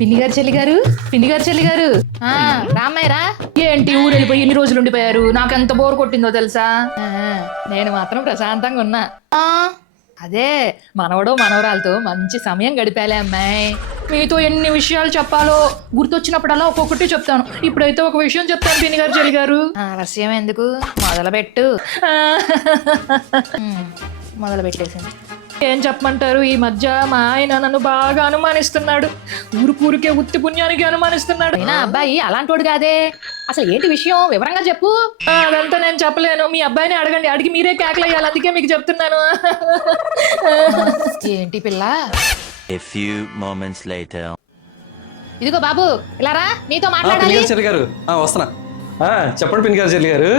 పిన్ని గారు చెల్లి గారు రామ్మాయిరా. ఏంటి ఊరు వెళ్ళిపోయి ఎన్ని రోజులు ఉండిపోయారు? నాకు ఎంత బోర్ కొట్టిందో తెలుసా. నేను మాత్రం ప్రశాంతంగా ఉన్నా. అదే మనవడో మనవరాలతో మంచి సమయం గడిపాలే అమ్మాయి. మీతో ఎన్ని విషయాలు చెప్పాలో గుర్తొచ్చినప్పుడల్లా ఒక్కొక్కటి చెప్తాను. ఇప్పుడైతే ఒక విషయం చెప్తాను పిన్ని గారు చెల్లి గారు. ఆలస్యం ఎందుకు, మొదలుపెట్టు. మొదలు పెట్టేసింది. ఏం చెప్పమంటారు, ఈ మధ్య మా ఆయన నన్ను బాగా అనుమానిస్తున్నాడు. ఊరికే ఉత్తి పుణ్యానికి అనుమానిస్తున్నాడు. అయినా అబ్బాయి అలాంటోడు కాదే. అసలు ఏంటి విషయం, వివరంగా చెప్పు. అదంతా నేను చెప్పలేను, మీ అబ్బాయిని అడగండి. అడిగి మీరే కేకలేయాలి, అందుకే మీకు చెప్తున్నాను. ఏంటి పిల్ల? A few moments later. ఇదిగో బాబు, ఇలా రా, నీతో మాట్లాడాలి. వస్తున్నా. చెప్పండి పిన్ని గారు చెల్లి గారు.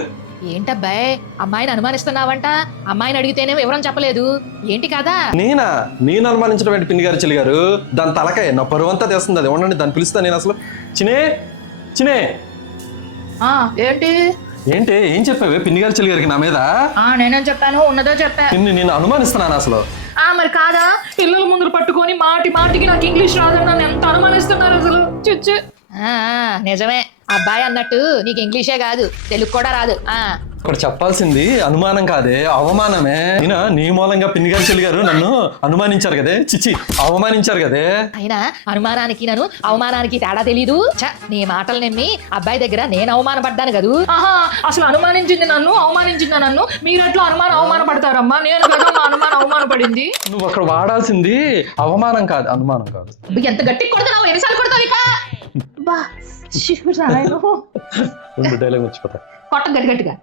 ఏంటబ్బాయి అమ్మాయిని అనుమానిస్తున్నావంట? అమ్మాయిని అడిగితేనే వివరం చెప్పలేదు, ఏంటి కదా? నేను అనుమానించడం పిన్ని గారు చెల్లి గారు. దాని తలకాయ నా పరువు అంతా తెస్తుంది. అది ఉండండి, దాన్ని పిలుస్తా నేను. అసలు చినే ఏంటి ఏంటి ఏం చెప్పావే పిన్ని గారు చెల్లి గారికి నా మీద? నేనేం చెప్పాను, ఉన్నదో చెప్పా. నేను అనుమానిస్తున్నాను అసలు. మరి కాదా, పిల్లల ముందు పట్టుకొని మాటికి నాకు ఇంగ్లీష్ రాదని నన్ను ఎంత అనుమానిస్తున్నారు అసలు. చుచ్చు. నిజమే, అబ్బాయి అన్నట్టు నీకు ఇంగ్లీషే కాదు, తెలుగు కూడా రాదు. ఇక్కడ చెప్పాల్సింది అనుమానం కాదే, అవమానమే. నీ మూలంగా పిన్ని గారు చెల్లి గారు నన్ను అనుమానించారు కదే, చిచ్చి అవమానించారు కదే. అయినా అనుమానానికి నన్ను అవమానానికి తేడా తెలీదు. నీ మాటలు నమ్మి అబ్బాయి దగ్గర నేను అవమానపడ్డాను కదూ. అసలు అనుమానించింది నన్ను, అవమానించింది నన్ను. మీరు ఎట్లా అవమానపడతారమ్మా? నేను కదా మా అనుమానం అవమానపడింది. నువ్వు అక్కడ వాడాల్సింది అవమానం కాదు, అనుమానం కాదు. ఎంత గట్టి కొడతావు, ఎన్నిసార్లు కొడతావు ఇక? డైలాగ్ మర్చిపోతా. కొట్ట గట్టిగా.